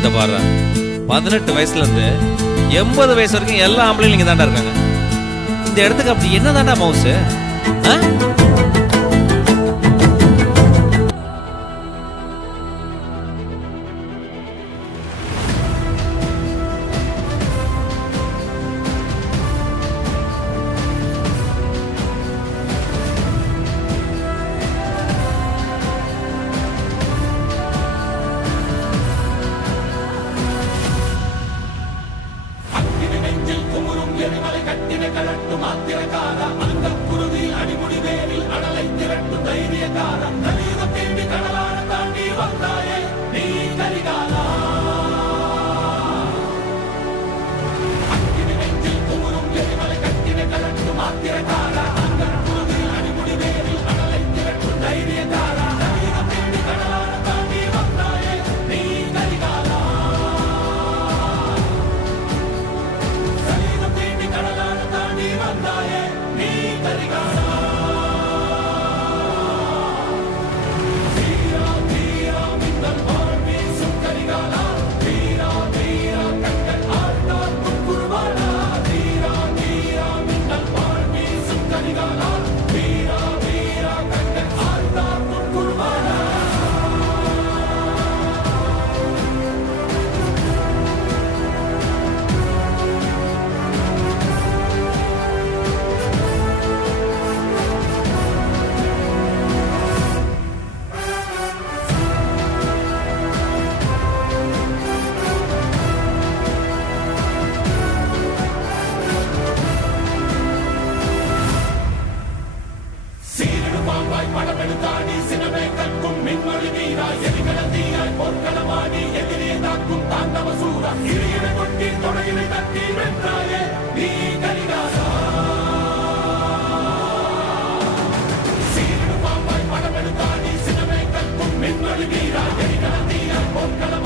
இந்த பாரு 18 வயசுல இருந்து 80 வயசு வரைக்கும் எல்லா ஆம்பளையும் இங்க தாண்டா இருக்காங்க. இந்த இடத்துக்கு அப்படி என்ன தாண்டா மவுஸ்? படமெடுத்தாடி சினமே கற்கும் மின்மொழி வீரா எரிகலத்தீயாய் போர்க்களமாடி எதிரியை தாக்கும் தாண்டவ சூரா இறையினை கொட்டி தொடையினை தட்டி வென்றாயே நீ கரிகாலா. சீரிடு பாம்பாய் படமெடுத்தாடி சினமே கற்கும் மின்மொழி வீரா எரிகலத்தீயாய் போர்க்களம்